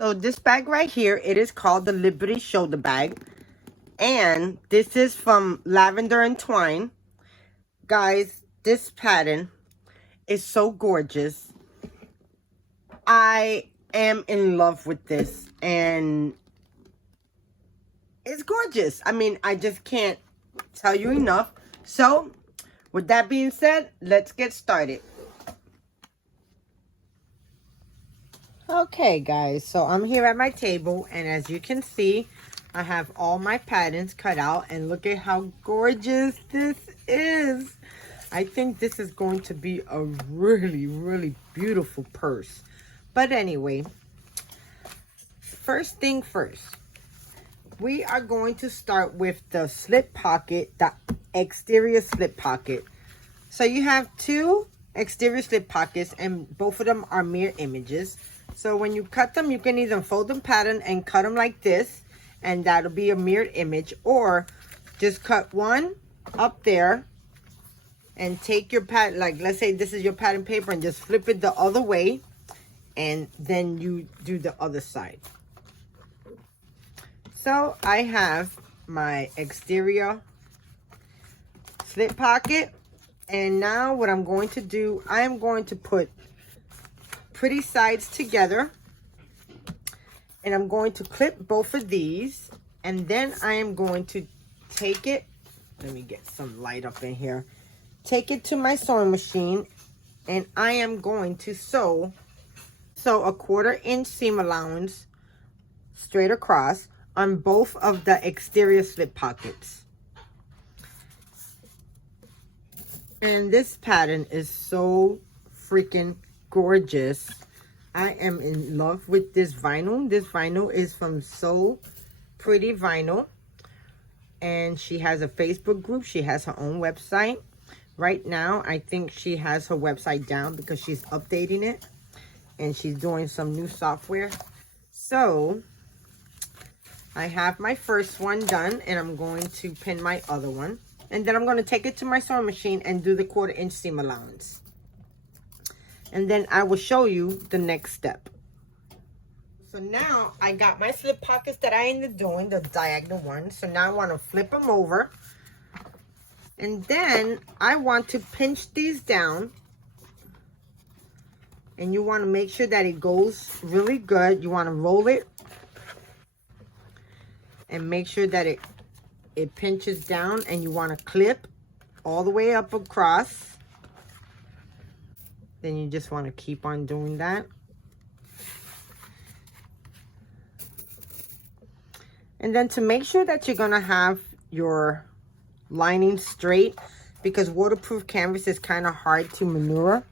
So this bag right here, it is called the Liberty Shoulder Bag. And this is from Lavender and Twine. Guys, this pattern is so gorgeous. I am in love with this. And it's gorgeous. I mean, I just can't tell you enough. So, with that being said, let's get started. Okay, guys, so I'm here at my table, and as you can see, I have all my patterns cut out, and look at how gorgeous this is. I think this is going to be a really, really beautiful purse. But anyway, first thing first, we are going to start with the slip pocket, the exterior slip pocket. So you have two exterior slip pockets, and both of them are mirror images. So when you cut them, you can either fold them pattern and cut them like this, and that'll be a mirrored image, or just cut one up there and take your pattern, like let's say this is your pattern paper, and just flip it the other way, and then you do the other side. So I have my exterior slip pocket, and now what I'm going to do, I am going to put pretty sides together, and I'm going to clip both of these, and then I am going to take it, let me get some light up in here, take it to my sewing machine, and I am going to sew a 1/4 inch seam allowance straight across on both of the exterior slip pockets. And this pattern is so freaking gorgeous. I am in love with this vinyl. This vinyl is from So Pretty Vinyl, and she has a Facebook group. She has her own website. Right now, I think she has her website down because she's updating it, and she's doing some new software. So I have my first one done, and I'm going to pin my other one, and then I'm going to take it to my sewing machine and do the 1/4 inch seam allowance. And then I will show you the next step. So now I got my slip pockets that I ended up doing, the diagonal ones. So now I want to flip them over. And then I want to pinch these down. And you want to make sure that it goes really good. You want to roll it. And make sure that it pinches down. And you want to clip all the way up across. Then you just want to keep on doing that. And then to make sure that you're going to have your lining straight, because waterproof canvas is kind of hard to maneuver.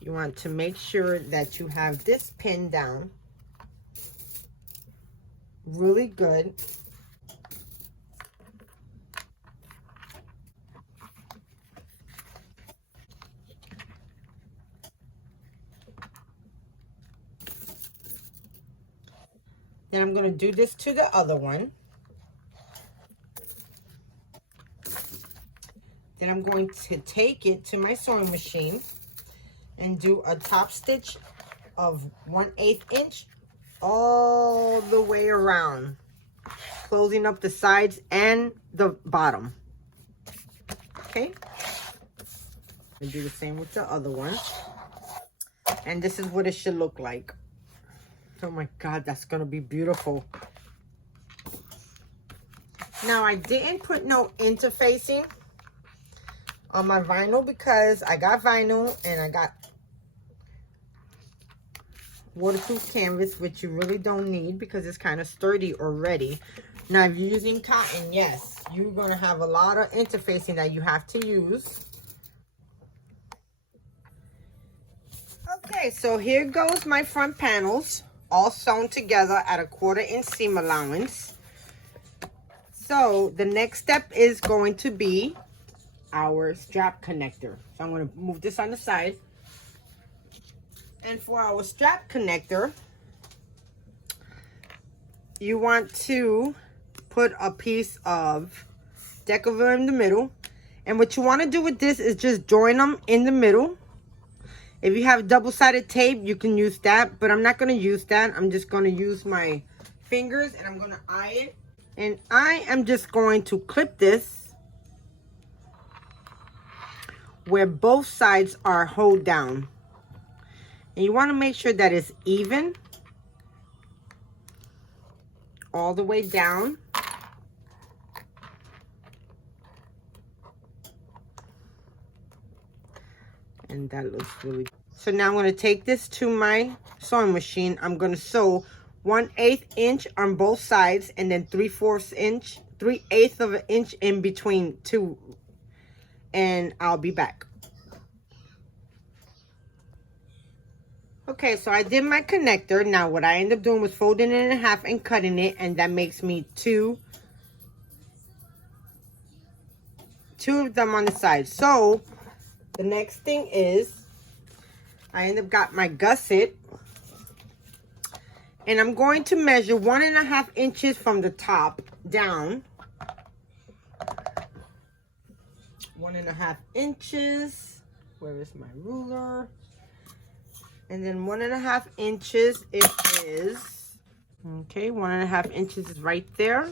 You want to make sure that you have this pinned down really good. Then I'm going to do this to the other one. Then I'm going to take it to my sewing machine and do a top stitch of 1/8 inch all the way around, closing up the sides and the bottom. Okay. And do the same with the other one. And this is what it should look like. Oh my God, that's gonna be beautiful. Now I didn't put no interfacing on my vinyl because I got vinyl and I got waterproof canvas, which you really don't need because it's kind of sturdy already. Now if you're using cotton, yes, you're gonna have a lot of interfacing that you have to use. Okay, so here goes my front panels, all sewn together at a 1/4 inch seam allowance. So the next step is going to be our strap connector. So I'm going to move this on the side. And for our strap connector, you want to put a piece of decorative in the middle. And what you want to do with this is just join them in the middle. If you have double-sided tape, you can use that, but I'm not going to use that. I'm just going to use my fingers and I'm going to eye it. And I am just going to clip this where both sides are hold down. And you want to make sure that it's even all the way down. And that looks really good. So now I'm going to take this to my sewing machine. I'm going to sew 1/8 inch on both sides and then 3/4 inch, 3/8 of an inch in between two. And I'll be back. Okay, so I did my connector. Now what I end up doing was folding it in half and cutting it, and that makes me two of them on the side. So the next thing is I end up got my gusset, and I'm going to measure 1.5 inches from the top down. 1.5 inches. Where is my ruler? And then 1.5 inches it is. Okay, 1.5 inches is right there.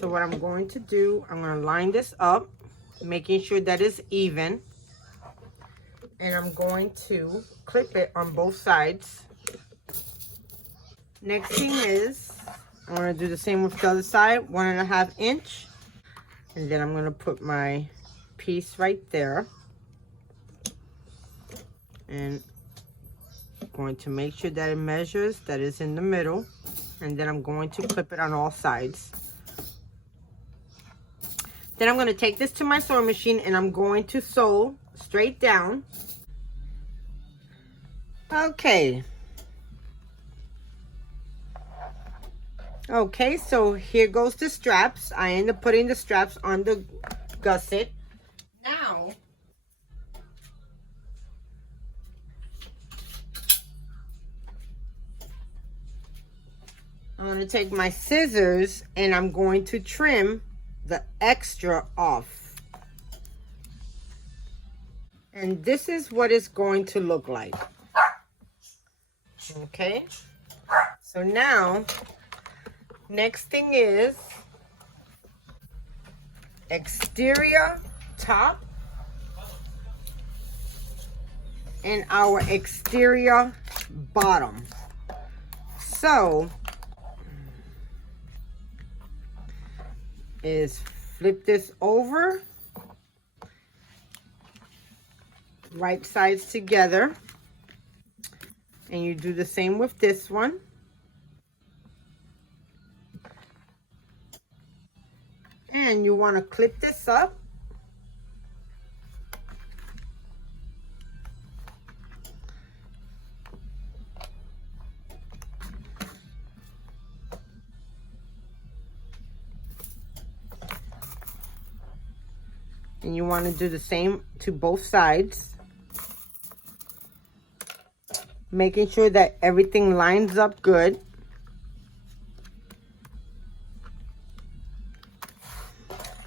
So what I'm going to do, I'm going to line this up, making sure that it's even. And I'm going to clip it on both sides. Next thing is, I'm going to do the same with the other side, 1.5 inch. And then I'm going to put my piece right there. And I'm going to make sure that it measures, that it's in the middle. And then I'm going to clip it on all sides. Then I'm going to take this to my sewing machine and I'm going to sew straight down. Okay. Okay, so here goes the straps. I end up putting the straps on the gusset. Now, I'm going to take my scissors and I'm going to trim the extra off. And this is what it's going to look like. Okay, so now next thing is exterior top and our exterior bottom. So is flip this over, right sides together, and you do the same with this one. And you want to clip this up. And you want to do the same to both sides. Making sure that everything lines up good.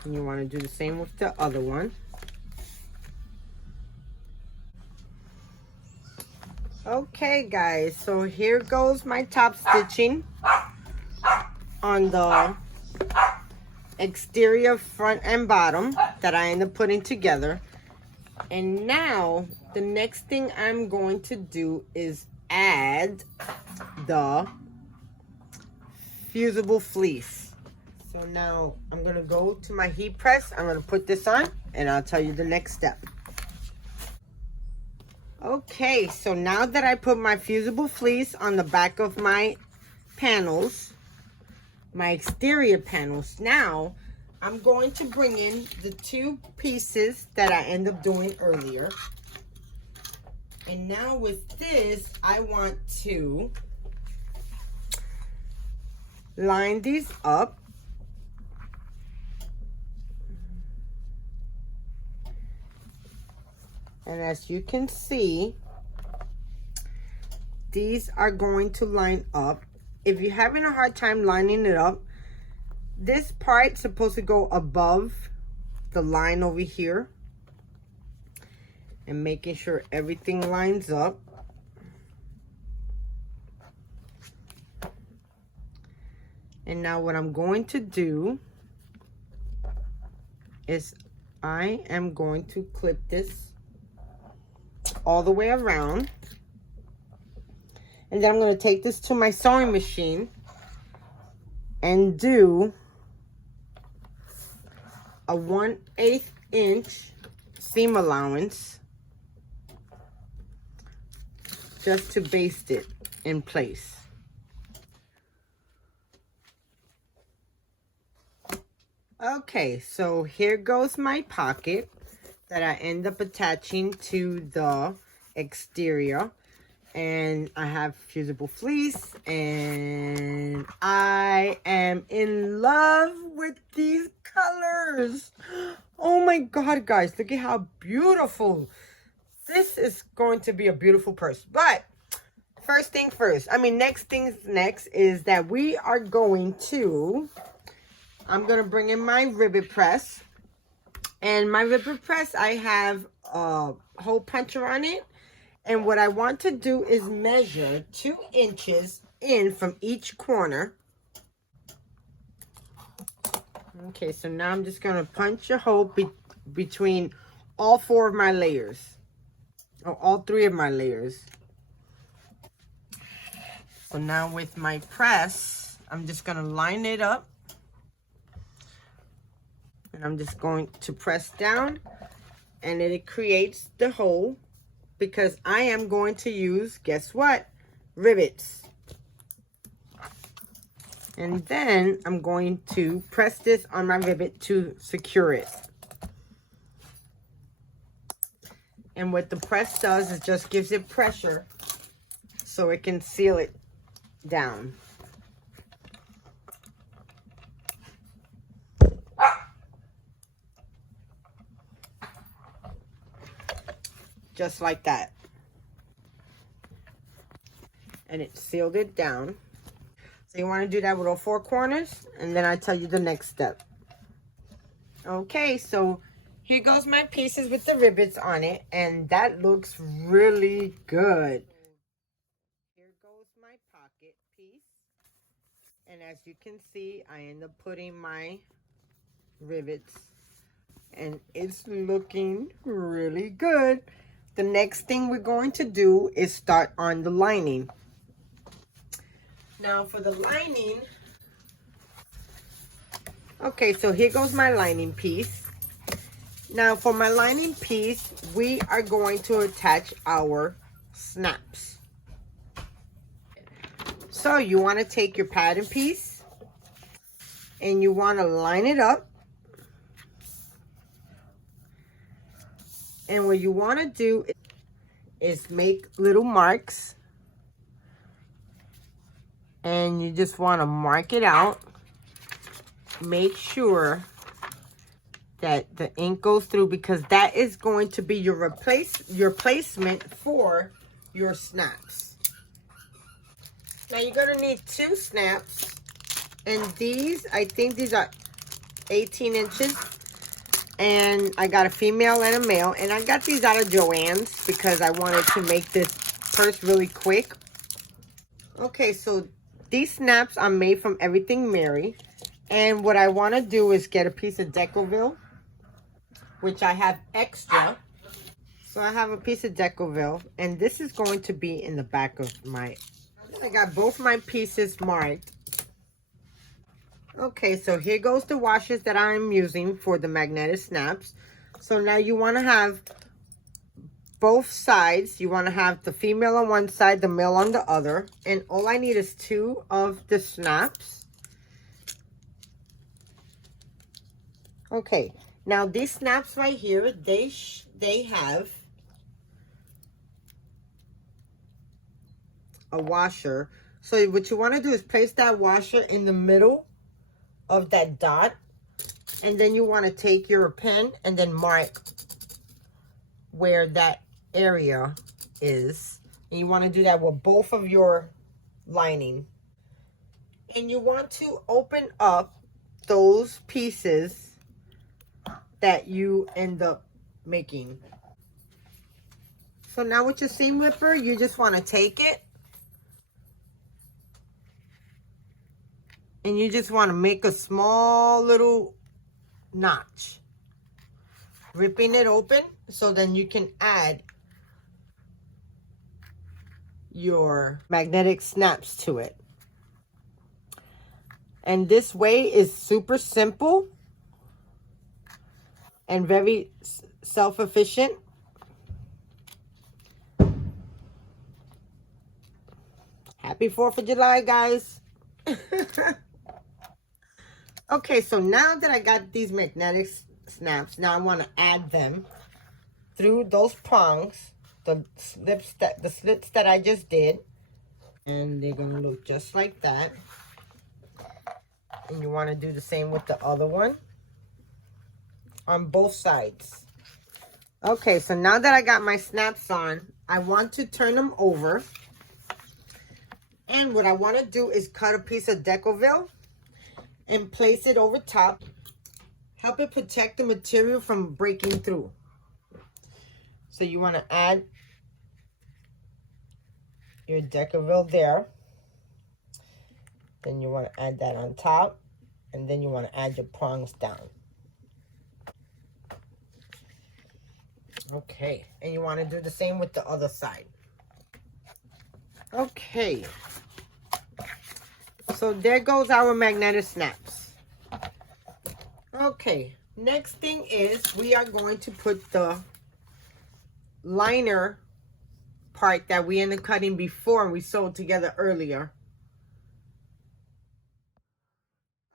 And you want to do the same with the other one. Okay, guys, so here goes my top stitching on the exterior front and bottom that I end up putting together. And now the next thing I'm going to do is add the fusible fleece. So now I'm going to go to my heat press. I'm going to put this on and I'll tell you the next step. Okay, so now that I put my fusible fleece on the back of my panels, my exterior panels, now I'm going to bring in the two pieces that I ended up doing earlier. And now with this, I want to line these up. And as you can see, these are going to line up. If you're having a hard time lining it up, this part's supposed to go above the line over here. and making sure everything lines up. And now what I'm going to do is I am going to clip this all the way around. And then I'm going to take this to my sewing machine and do a 1/8 inch seam allowance just to baste it in place. Okay, so here goes my pocket that I end up attaching to the exterior. And I have fusible fleece, and I am in love with these colors. Oh my God, guys, look at how beautiful. This is going to be a beautiful purse. But first thing first, next things next is that we are going to, I'm going to bring in my rivet press. And my rivet press, I have a hole puncher on it. And what I want to do is measure 2 inches in from each corner. Okay, so now I'm just going to punch a hole between all 4 of my layers. Or all 3 of my layers. So now with my press, I'm just going to line it up. And I'm just going to press down. And it creates the hole. Because I am going to use, guess what? Rivets. And then I'm going to press this on my rivet to secure it. And what the press does is just gives it pressure so it can seal it down. Just like that. And it sealed it down. So you want to do that with all 4 corners, and then I tell you the next step. Okay, so here goes my pieces with the rivets on it, and that looks really good. Here goes my pocket piece. And as you can see, I end up putting my rivets, and it's looking really good. The next thing we're going to do is start on the lining. Now for the lining, okay, so here goes my lining piece. Now for my lining piece, we are going to attach our snaps. So you want to take your pattern piece and you want to line it up. And what you want to do is make little marks. And you just want to mark it out. Make sure that the ink goes through, because that is going to be your placement for your snaps. Now you're going to need 2 snaps. And these, I think these are 18 inches. And I got a female and a male. And I got these out of Joann's because I wanted to make this purse really quick. Okay, so these snaps are made from Everything Mary. And what I want to do is get a piece of Decoville, which I have extra. So I have a piece of Decoville. And this is going to be in the back of my... I got both my pieces marked. Okay, so here goes the washers that I'm using for the magnetic snaps. So now you want to have both sides. You want to have the female on one side, the male on the other. And all I need is 2 of the snaps. Okay, now these snaps right here, they have a washer. So what you want to do is place that washer in the middle of that dot, and then you want to take your pen and then mark where that area is, and you want to do that with both of your lining. And you want to open up those pieces that you end up making. So now with your seam ripper, you just want to take it and you just want to make a small little notch, ripping it open so then you can add your magnetic snaps to it. And this way is super simple and very self-efficient. Happy 4th of July, guys. Okay, so now that I got these magnetic snaps, now I want to add them through those prongs, the slits that I just did. And they're going to look just like that. And you want to do the same with the other one on both sides. Okay, so now that I got my snaps on, I want to turn them over. And what I want to do is cut a piece of Decovil and place it over top. Help it protect the material from breaking through. So you want to add your Decovil there. Then you want to add that on top. And then you want to add your prongs down. Okay, and you want to do the same with the other side. Okay. So there goes our magnetic snaps. Okay, next thing is we are going to put the liner part that we ended up cutting before we sewed together earlier.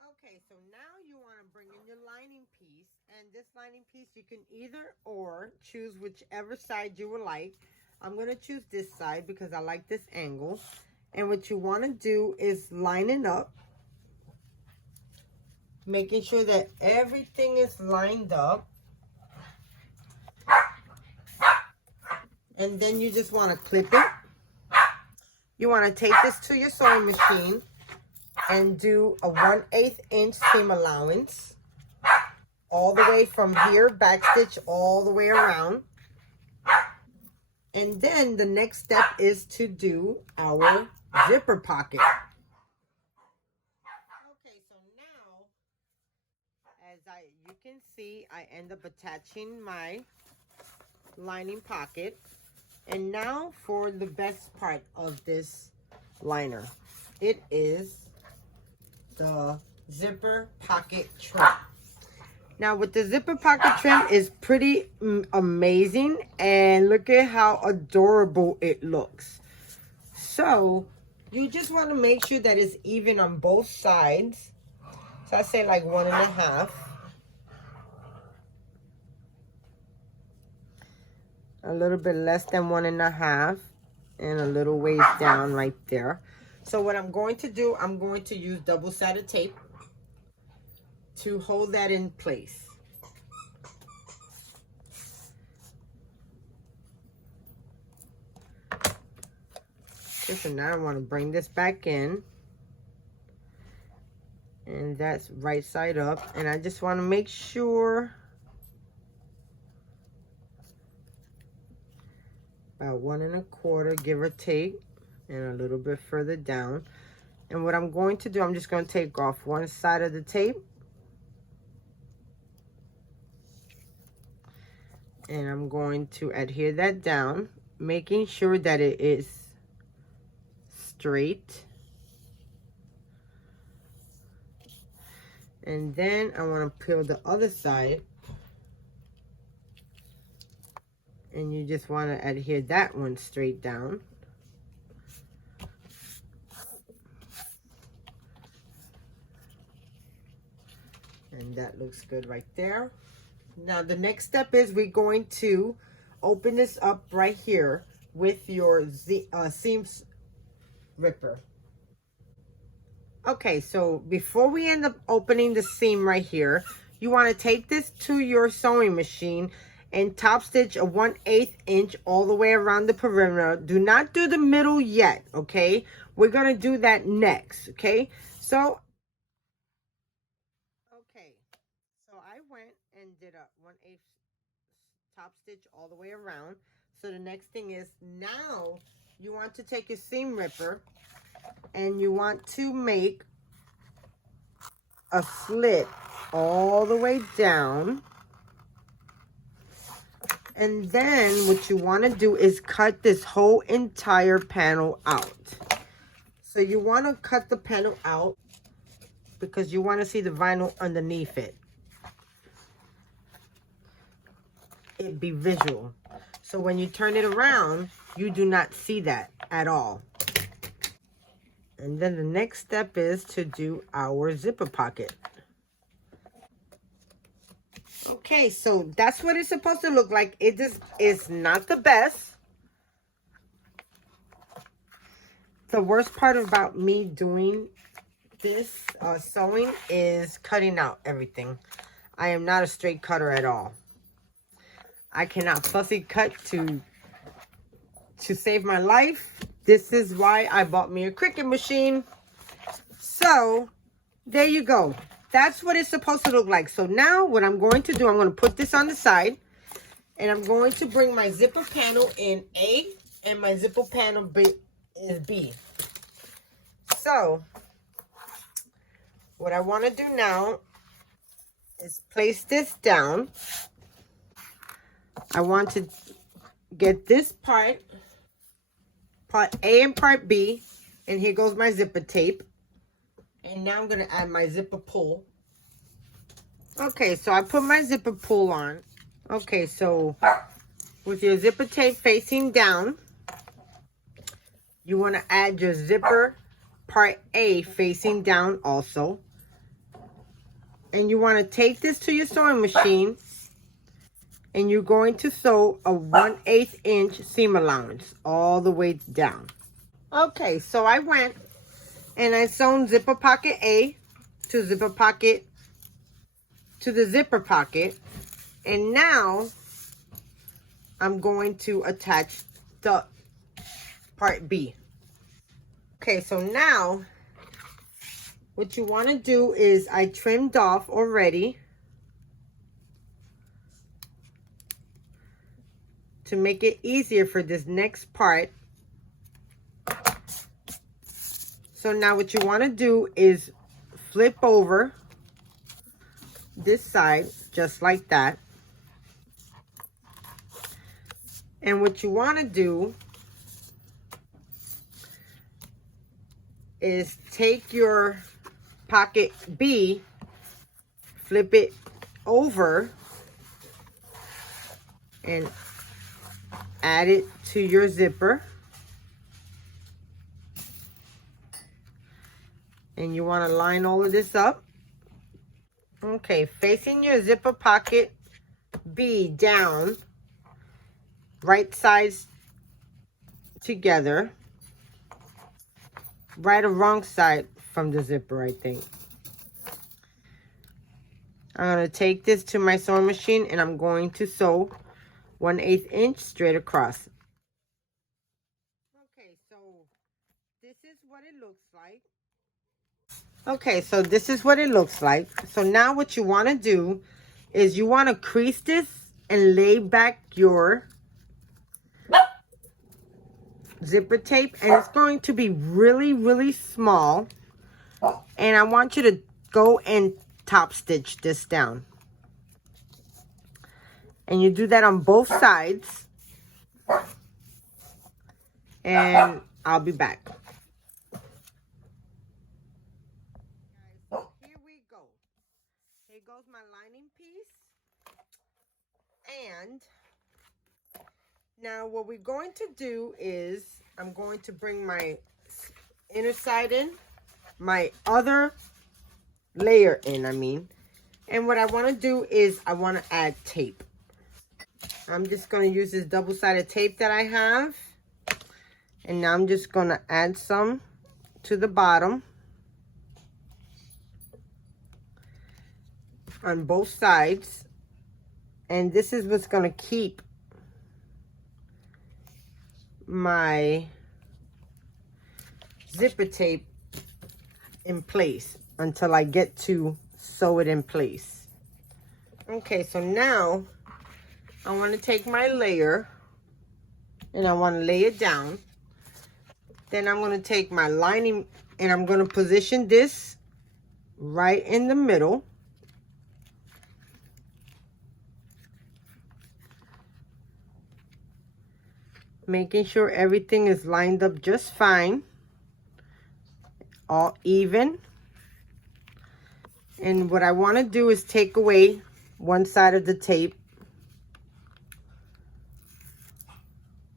Okay, so now you want to bring in your lining piece, and this lining piece you can either or choose whichever side you would like. I'm going to choose this side because I like this angle. And what you want to do is line it up, making sure that everything is lined up. And then you just want to clip it. You want to take this to your sewing machine and do a 1/8 inch seam allowance all the way from here, back stitch all the way around. And then the next step is to do our zipper pocket. Okay, so now, as you can see, I end up attaching my lining pocket. And now for the best part of this liner. It is the zipper pocket trim. Now with the zipper pocket trim is pretty amazing, and look at how adorable it looks. So you just want to make sure that it's even on both sides. So I say like 1.5. A little bit less than 1.5, and a little ways down right there. So what I'm going to do, I'm going to use double-sided tape to hold that in place. Okay, so now I want to bring this back in, and that's right side up, and I just want to make sure about 1.25, give or take, and a little bit further down. And what I'm going to do, I'm just going to take off one side of the tape, and I'm going to adhere that down, making sure that it is straight. And then I want to peel the other side, and you just want to adhere that one straight down. And that looks good right there. Now the next step is we're going to open this up right here with your seam ripper. Okay, so before we end up opening the seam right here, you want to take this to your sewing machine and top stitch a 1/8 inch all the way around the perimeter. Do not do the middle yet, okay? We're going to do that next, okay? So I went and did a 1/8 top stitch all the way around. So the next thing is, now you want to take your seam ripper and you want to make a slit all the way down. And then what you want to do is cut this whole entire panel out. So you want to cut the panel out because you want to see the vinyl underneath it. It'd be visual. So when you turn it around, you do not see that at all. And then the next step is to do our zipper pocket. Okay, so that's what it's supposed to look like. It just is not the best. The worst part about me doing this sewing is cutting out everything. I am not a straight cutter at all. I cannot fussy cut to save my life. This is why I bought me a Cricut machine. So there you go. That's what it's supposed to look like. So now what I'm going to do, I'm going to put this on the side. And I'm going to bring my zipper panel in A and my zipper panel B is B. So what I want to do now is place this down. I want to get this part A and part B. And here goes my zipper tape. And now I'm going to add my zipper pull. Okay, so I put my zipper pull on. Okay, so with your zipper tape facing down, you want to add your zipper part A facing down also. And you want to take this to your sewing machine. And you're going to sew a 1/8 inch seam allowance all the way down. Okay, so I went and I sewn zipper pocket A to zipper pocket to the zipper pocket. And now I'm going to attach the part B. Okay, so now what you want to do is I trimmed off already to make it easier for this next part. So now what you want to do is flip over this side just like that. And what you want to do is take your pocket B, flip it over, and add it to your zipper. And you want to line all of this up. Okay, facing your zipper pocket B down, right sides together. Right or wrong side from the zipper, I think. I'm going to take this to my sewing machine and I'm going to sew 1/8 inch straight across. Okay, so this is what it looks like. Okay, so this is what it looks like. So now what you want to do is you want to crease this and lay back your zipper tape. And it's going to be really, really small. And I want you to go and top stitch this down. And you do that on both sides. And I'll be back. Here we go. Here goes my lining piece. And now what we're going to do is I'm going to bring my inner side in, my other layer in, and what I want to do is I want to add tape. I'm just going to use this double-sided tape that I have, and now I'm just going to add some to the bottom on both sides, and this is what's going to keep my zipper tape in place until I get to sew it in place. Okay, so now I want to take my layer and I want to lay it down. Then I'm going to take my lining and I'm going to position this right in the middle. Making sure everything is lined up just fine, all even. And what I want to do is take away one side of the tape,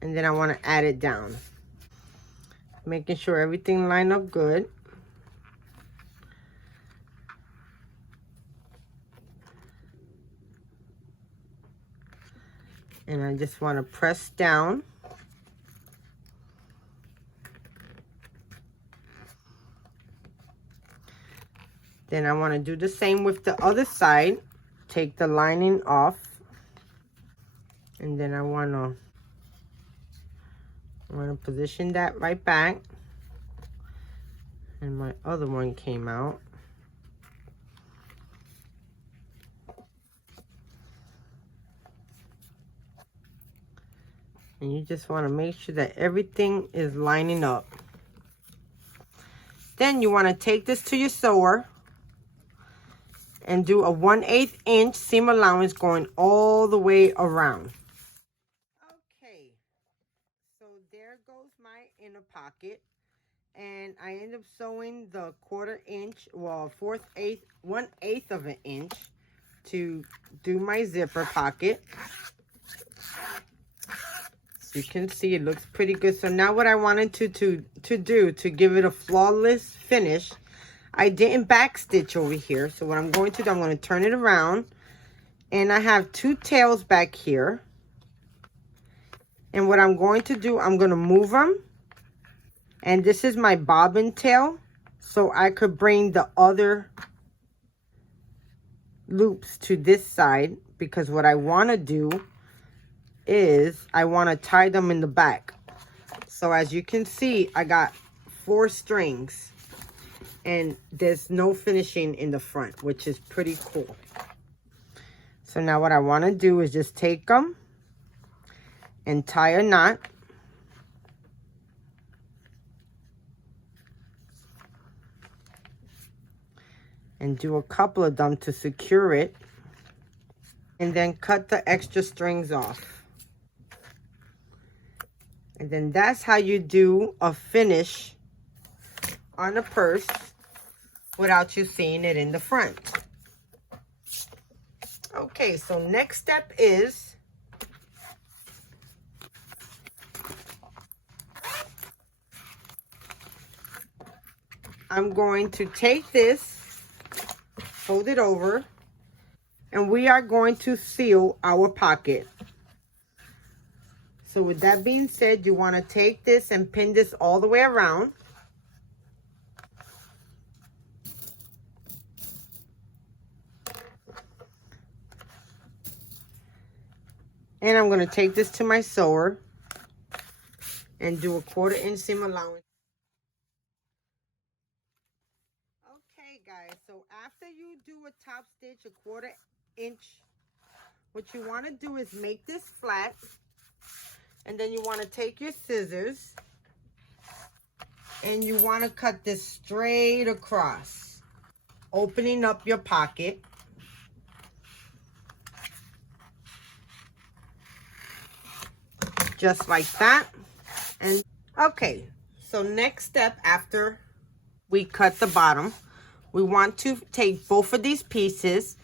and then I want to add it down, making sure everything line up good. And I just want to press down. Then I want to do the same with the other side. Take the lining off. And then I want to position that right back. And my other one came out. And you just want to make sure that everything is lining up. Then you want to take this to your sewer and do a 1/8 inch seam allowance going all the way around. Okay, so there goes my inner pocket, and I end up sewing the 1/4 inch, well, 1/8 of an inch to do my zipper pocket. As you can see, it looks pretty good. So now what I wanted to do to give it a flawless finish, I didn't backstitch over here. So what I'm going to do, I'm going to turn it around. And I have 2 tails back here. And what I'm going to do, I'm going to move them. And this is my bobbin tail. So I could bring the other loops to this side. Because what I want to do is I want to tie them in the back. So as you can see, I got 4 strings. And there's no finishing in the front, which is pretty cool. So now what I want to do is just take them and tie a knot. And do a couple of them to secure it. And then cut the extra strings off. And then that's how you do a finish on a purse without you seeing it in the front. Okay, so next step is I'm going to take this, fold it over, and we are going to seal our pocket. So with that being said, you want to take this and pin this all the way around. And I'm going to take this to my sewer and do a 1/4 inch seam allowance. Okay, guys, so after you do a top stitch, a 1/4 inch, what you want to do is make this flat. And then you want to take your scissors and you want to cut this straight across, opening up your pocket. Just like that. And okay, so next step after we cut the bottom, we want to take both of these pieces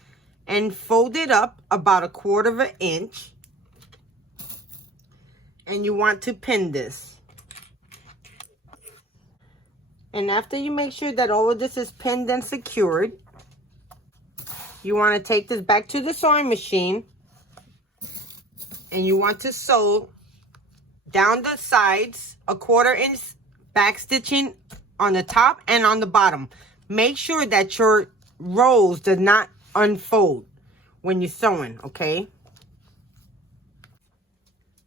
and fold it up about a 1/4 inch. And you want to pin this. And after you make sure that all of this is pinned and secured, you want to take this back to the sewing machine and you want to sew down the sides a 1/4 inch back stitching on the top and on the bottom. Make sure that your rows do not unfold when you're sewing, okay?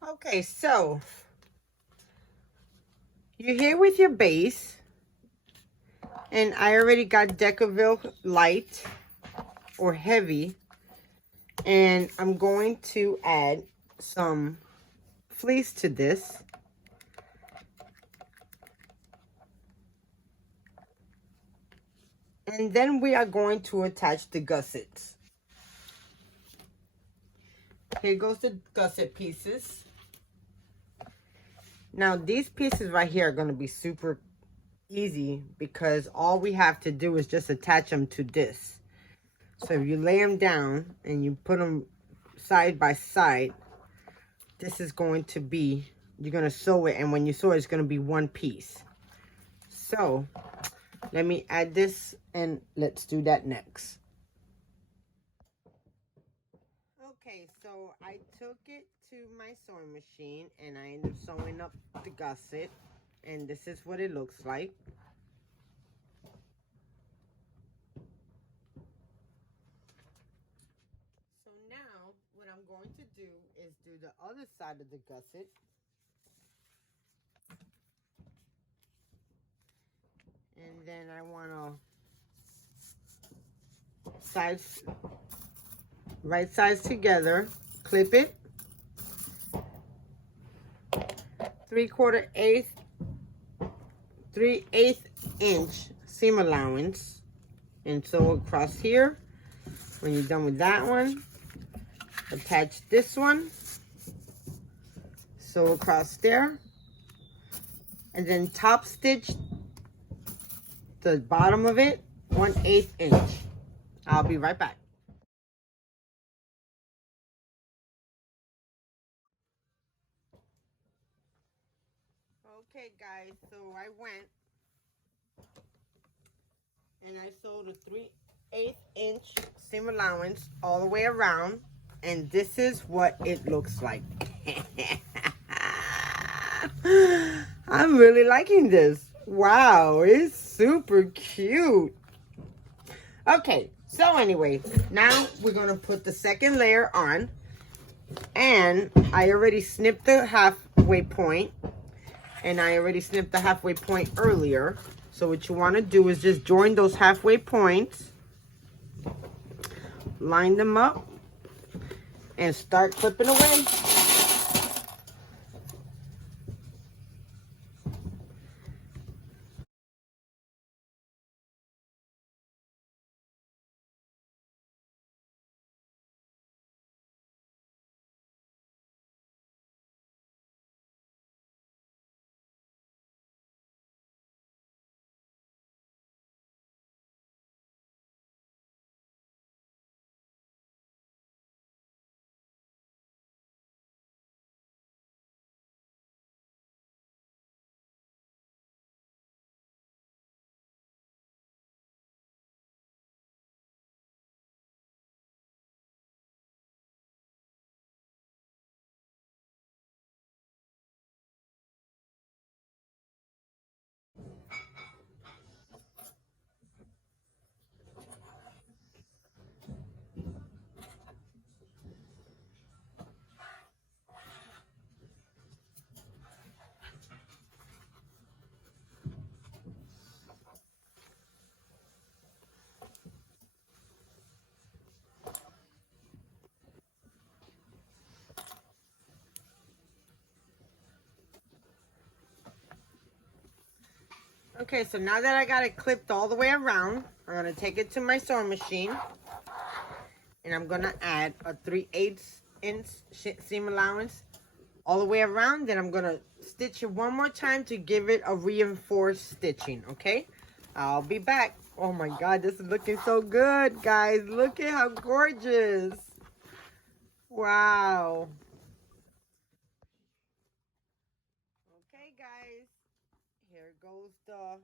Okay, so you're here with your base, and I already got Decaville light or heavy, and I'm going to add some fleece to this. And then we are going to attach the gussets. Here goes the gusset pieces. Now these pieces right here are going to be super easy because all we have to do is just attach them to this. So if you lay them down and you put them side by side, this is going to be, you're going to sew it, and when you sew it, it's going to be one piece. So let me add this and let's do that next. Okay, so I took it to my sewing machine and I ended up sewing up the gusset, and this is what it looks like. So now what I'm going to do is do the other side of the gusset. And then I want to right sides together, clip it, 3/8 inch seam allowance, and sew across here. When you're done with that one, attach this one, sew across there, and then top stitch the bottom of it 1/8 inch. I'll be right back. Okay guys, so I went and I sewed a 3/8 inch seam allowance all the way around, and this is what it looks like. I'm really liking this. Wow, it's super cute. Okay, so anyway, now we're gonna put the second layer on, and I already snipped the halfway point, and I already snipped the halfway point earlier. So what you want to do is just join those halfway points, line them up, and start clipping away. Okay, so now that I got it clipped all the way around, I'm going to take it to my sewing machine, and I'm going to add a 3/8 inch seam allowance all the way around. Then I'm going to stitch it one more time to give it a reinforced stitching, okay? I'll be back. Oh my God, this is looking so good, guys. Look at how gorgeous. Wow. Okay, guys. Here goes the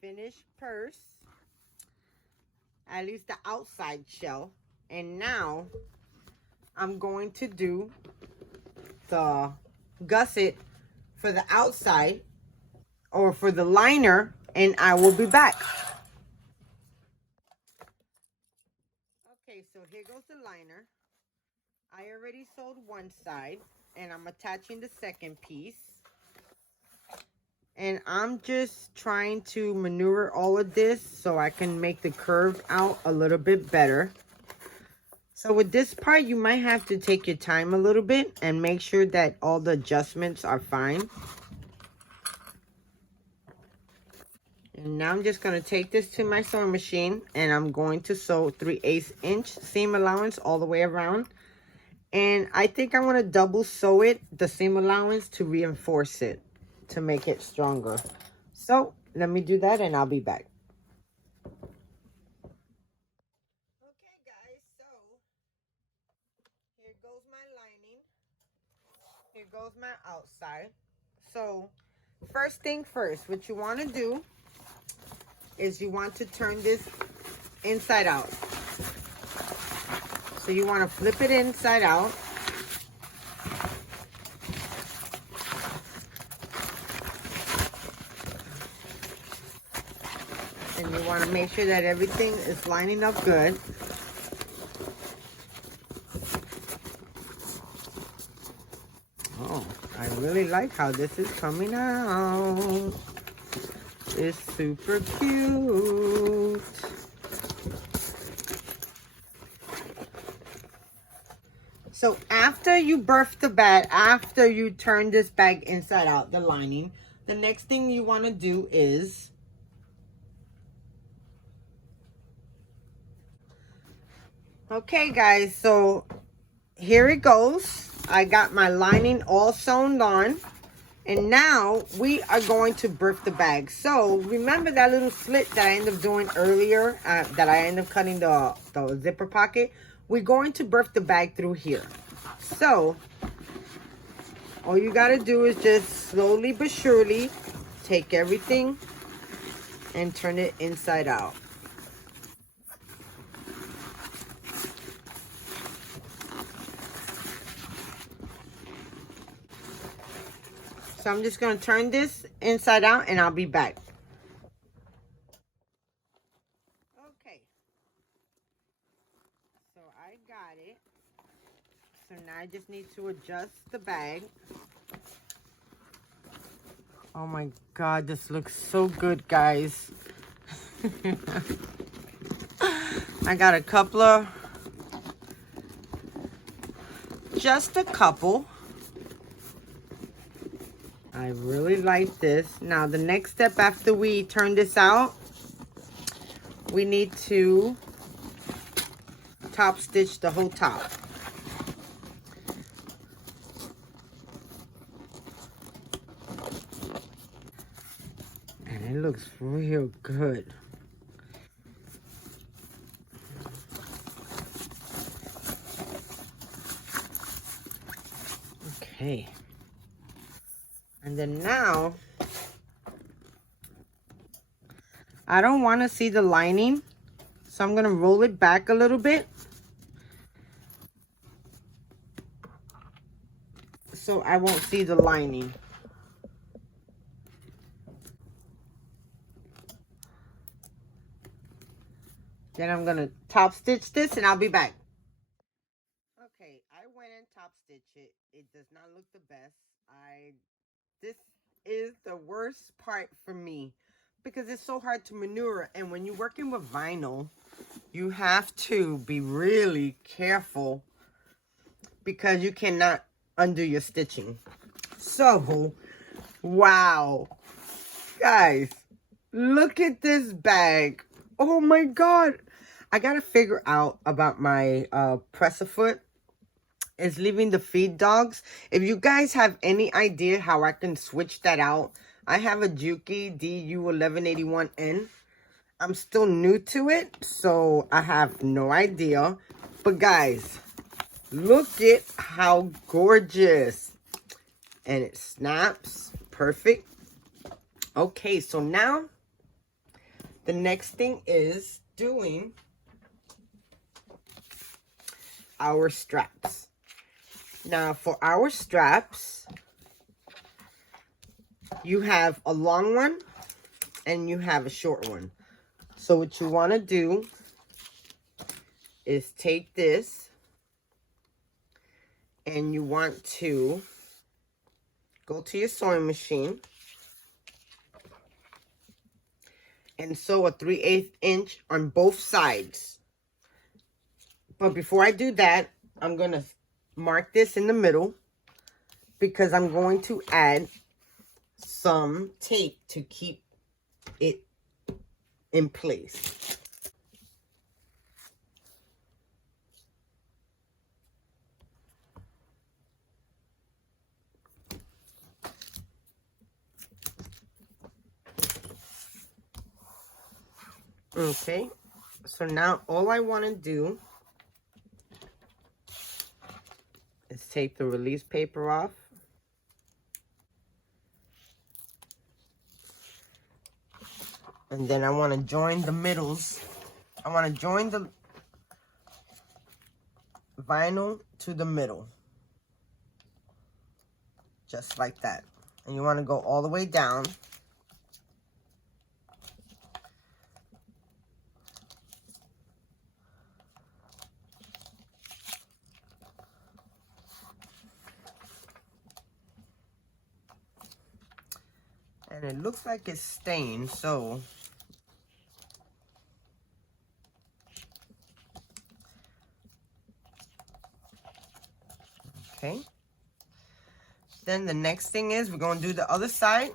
finished purse. At least the outside shell. And now I'm going to do the gusset for the outside, or for the liner, and I will be back. Okay, so here goes the liner. I already sewed one side, and I'm attaching the second piece. And I'm just trying to maneuver all of this so I can make the curve out a little bit better. So with this part, you might have to take your time a little bit and make sure that all the adjustments are fine. And now I'm just going to take this to my sewing machine and I'm going to sew 3/8 inch seam allowance all the way around. And I think I want to double sew it, the seam allowance, to reinforce it, to make it stronger. So let me do that and I'll be back. Okay guys, so here goes my lining. Here goes my outside. So first thing first, what you want to do is you want to turn this inside out. So you want to flip it inside out. And you want to make sure that everything is lining up good. Oh, I really like how this is coming out. It's super cute. So after you birth the bag, after you turn this bag inside out, the lining, the next thing you want to do is okay guys, so here it goes. I got my lining all sewn on. And now we are going to birth the bag. So remember that little slit that I ended up doing earlier, that I ended up cutting the zipper pocket? We're going to birth the bag through here. So all you got to do is just slowly but surely take everything and turn it inside out. So I'm just going to turn this inside out and I'll be back. Okay. So I got it. So now I just need to adjust the bag. Oh my God, this looks so good, guys. I got a couple of, just a couple. I really like this. Now the next step after we turn this out, we need to top stitch the whole top. And it looks real good. Okay. And then now, I don't want to see the lining, so I'm going to roll it back a little bit. So I won't see the lining. Then I'm going to top stitch this and I'll be back. Okay, I went and top stitched it. It does not look the best. This is the worst part for me because it's so hard to maneuver. And when you're working with vinyl, you have to be really careful because you cannot undo your stitching. So, wow. Guys, look at this bag. Oh my God. I got to figure out about my press-a-foot. Is leaving the feed dogs. If you guys have any idea how I can switch that out, I have a Juki DU1181N. I'm still new to it, so I have no idea. But guys, look at how gorgeous. And it snaps perfect. Okay, so now the next thing is doing our straps. Now, for our straps, you have a long one and you have a short one. So what you want to do is take this and you want to go to your sewing machine and sew a 3/8 inch on both sides. But before I do that, I'm going to mark this in the middle because I'm going to add some tape to keep it in place. Okay, so now all I want to do is take the release paper off. And then I want to join the middles. I want to join the vinyl to the middle. Just like that. And you want to go all the way down. And it looks like it's stained, so okay. Then the next thing is we're going to do the other side.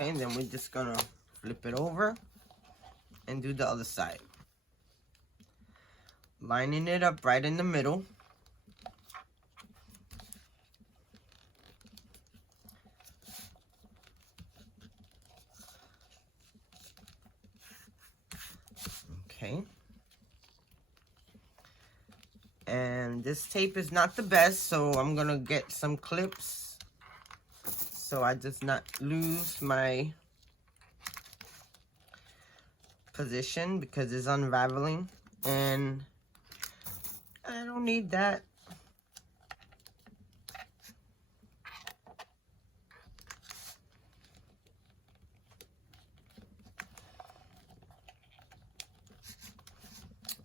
Okay, and then we're just going to flip it over and do the other side. Lining it up right in the middle. Okay. And this tape is not the best, so I'm going to get some clips so I just not lose my position because it's unraveling and I don't need that.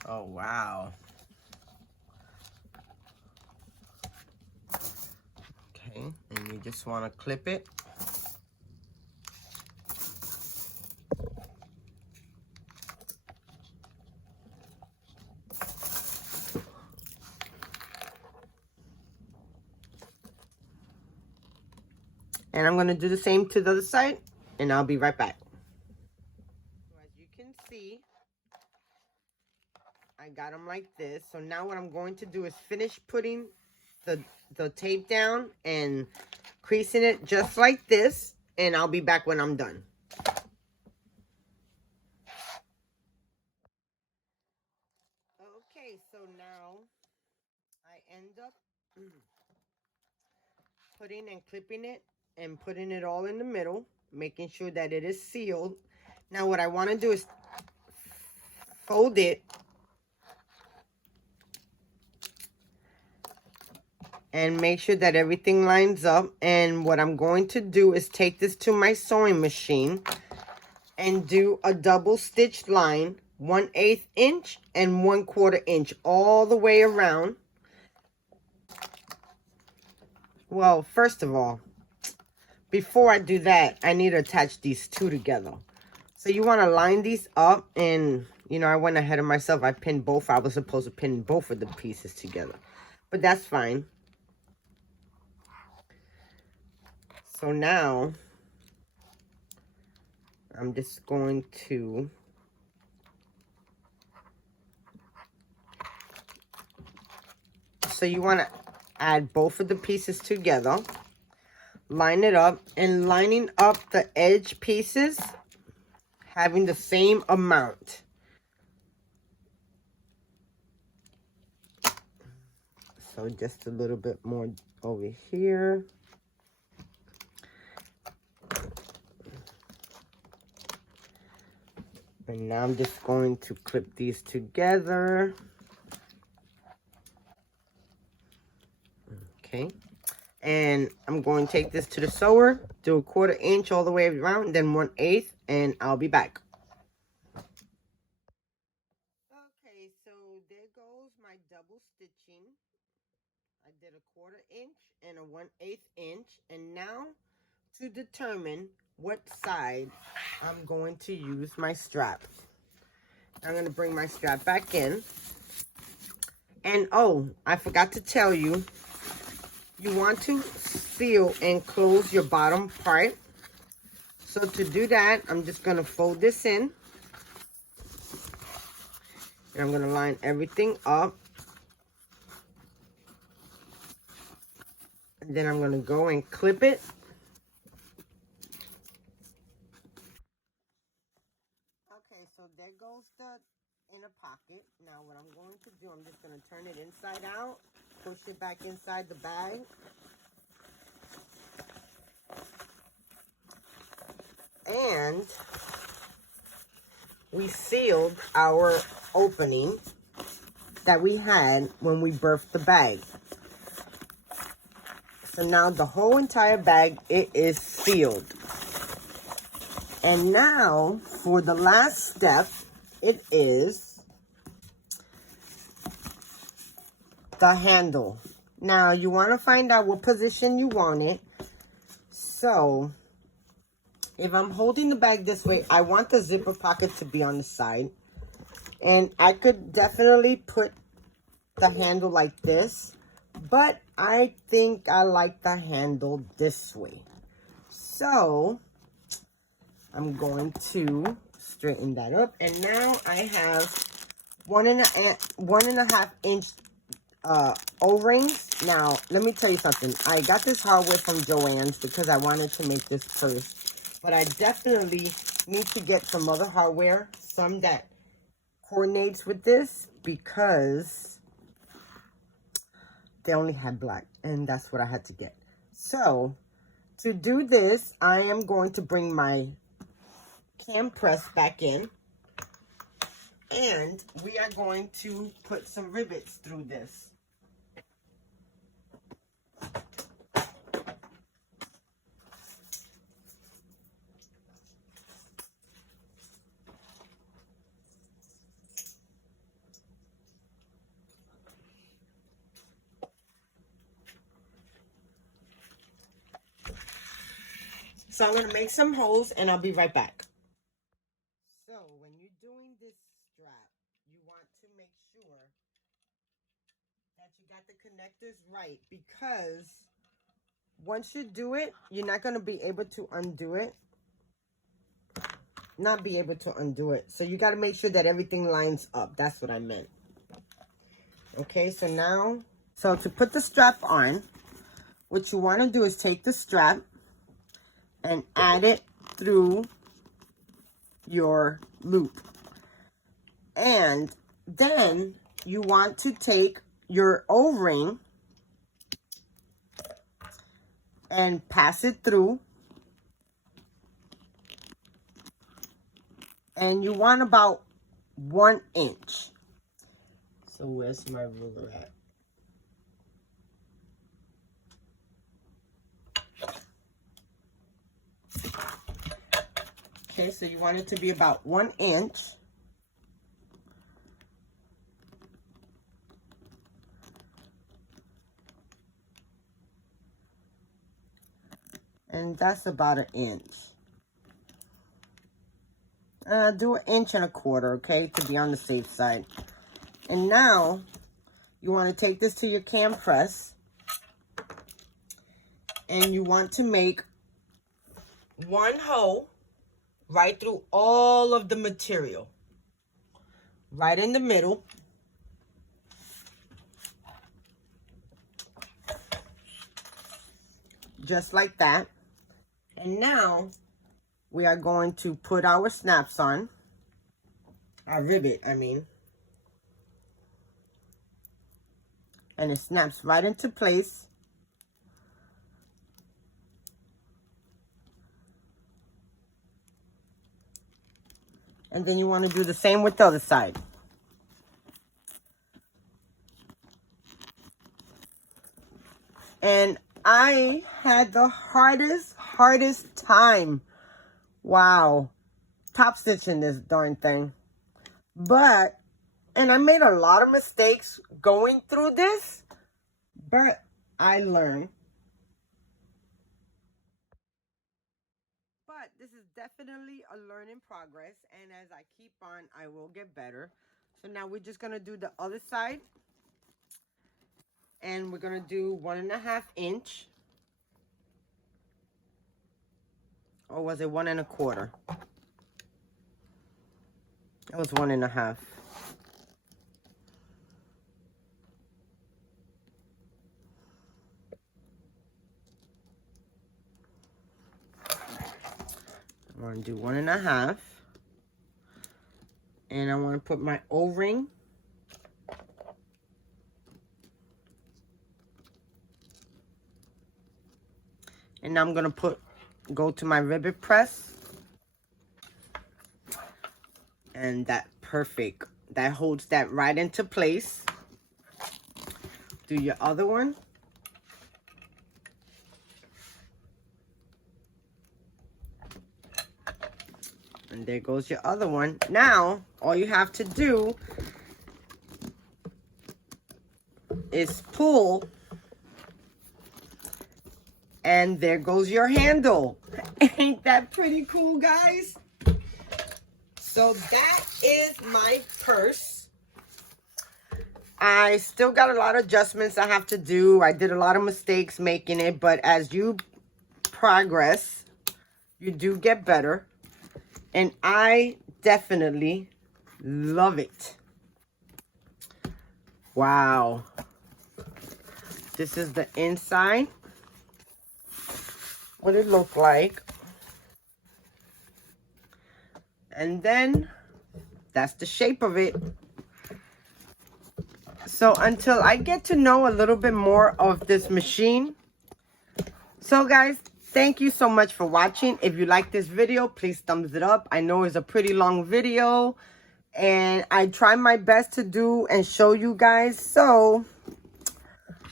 Oh, wow. Okay, and you just want to clip it. And I'm going to do the same to the other side, and I'll be right back. So as you can see, I got them like this. So now what I'm going to do is finish putting the tape down and creasing it just like this, and I'll be back when I'm done. Okay, so now I end up putting and clipping it and putting it all in the middle, making sure that it is sealed. Now what I want to do is fold it and make sure that everything lines up. And what I'm going to do is take this to my sewing machine and do a double stitch line, 1/8 inch and 1/4 inch all the way around. Well, first of all, before I do that, I need to attach these two together. So you want to line these up, and you know, I went ahead of myself. I pinned both. I was supposed to pin both of the pieces together, but that's fine. So now I'm just going to you want to add both of the pieces together, line it up, and lining up the edge pieces having the same amount. So just a little bit more over here. And now I'm just going to clip these together. Okay. And I'm going to take this to the sewer, do 1/4 inch all the way around, then 1/8, and I'll be back. Okay, so there goes and a 1/8 inch. And now to determine what side I'm going to use my strap. I'm going to bring my strap back in. And oh, I forgot to tell you, you want to seal and close your bottom part. So to do that, I'm just going to fold this in. And I'm going to line everything up. And then I'm going to go and clip it. Okay, so there goes the inner pocket. Now what I'm going to do, I'm just going to turn it inside out. Push it back inside the bag. And we sealed our opening that we had when we birthed the bag. So now the whole entire bag, it is sealed. And now for the last step, it is the handle. Now you want to find out what position you want it. So if I'm holding the bag this way, I want the zipper pocket to be on the side. And I could definitely put the handle like this, but I think I like the handle this way. So I'm going to straighten that up. And now I have 1.5 inch O-rings. Now, let me tell you something. I got this hardware from Joann's because I wanted to make this purse. But I definitely need to get some other hardware, some that coordinates with this, because they only had black, and that's what I had to get. So to do this, I am going to bring my cam press back in, and we are going to put some rivets through this. So I'm going to make some holes, and I'll be right back. So when you're doing this strap, you want to make sure that you got the connectors right, because once you do it, you're not going to be able to undo it. Not be able to undo it. So you got to make sure that everything lines up. That's what I meant. Okay, so now, so to put the strap on, what you want to do is take the strap and add it through your loop. And then you want to take your O-ring and pass it through. And you want about 1 inch. So where's my ruler at? Okay, so you want it to be about 1 inch. And that's about 1 inch. Do 1.25 inches, okay, to be on the safe side. And now, you want to take this to your cam press. And you want to make 1 hole right through all of the material. Right in the middle. Just like that. And now, we are going to put our snaps on. Our rivet, I mean. And it snaps right into place. And then you want to do the same with the other side. And I had the hardest time. Wow. Top stitching this darn thing. But, and I made a lot of mistakes going through this. But I learned. definitely a learning progress, and as I keep on, I will get better. So now we're just gonna do the other side, and we're gonna do 1.5 inch, or was it 1 1/4? It was 1.5. I want to do 1.5, and I want to put my O-ring. And now I'm gonna go to my rivet press, and that perfect. That holds that right into place. Do your other one. And there goes your other one. Now, all you have to do is pull, and there goes your handle. Ain't that pretty cool, guys? So that is my purse. I still got a lot of adjustments I have to do. I did a lot of mistakes making it, but as you progress, you do get better. And I definitely love it. Wow. This is the inside. What it look like. And then that's the shape of it. So until I get to know a little bit more of this machine. So guys, thank you so much for watching. If you like this video, please thumbs it up. I know it's a pretty long video, and I try my best to do and show you guys. So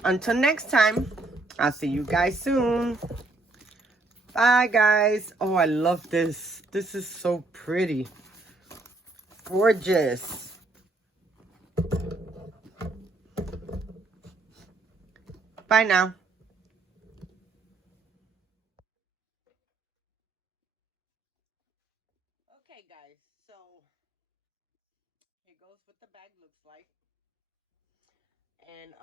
until next time, I'll see you guys soon. Bye guys. Oh, I love this. This is so pretty. Gorgeous. Bye now. Okay guys, so here goes what the bag looks like. And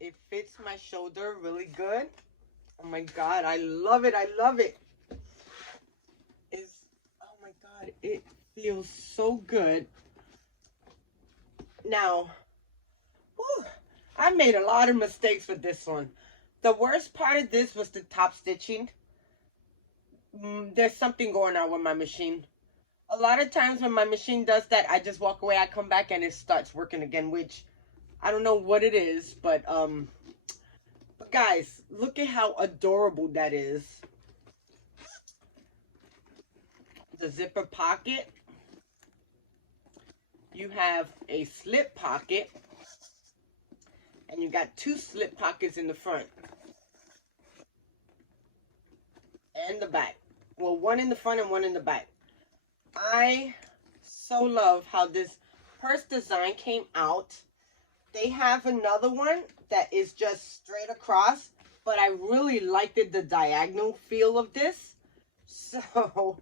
it fits my shoulder really good. Oh my god, I love it. I love it. Oh my god, it feels so good. Now, whew, I made a lot of mistakes with this one. The worst part of this was the top stitching. There's something going on with my machine. A lot of times when my machine does that, I just walk away, I come back, and it starts working again, which I don't know what it is, but guys, look at how adorable that is. The zipper pocket. You have a slip pocket, and you got 2 slip pockets in the front and the back. Well, one in the front and one in the back. I so love how this purse design came out. They have another one that is just straight across, but I really liked the diagonal feel of this. So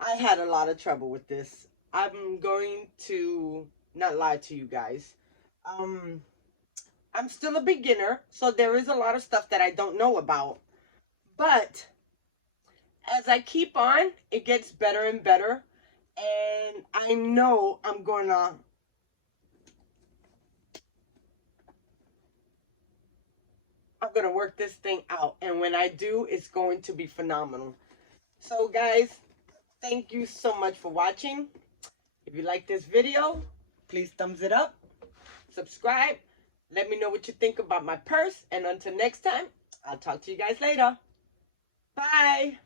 I had a lot of trouble with this. I'm going to not lie to you guys. I'm still a beginner, so there is a lot of stuff that I don't know about. But as I keep on, it gets better and better. And I know I'm gonna work this thing out. And when I do, it's going to be phenomenal. So guys, thank you so much for watching. If you like this video, please thumbs it up, subscribe, let me know what you think about my purse, and until next time, I'll talk to you guys later. Bye.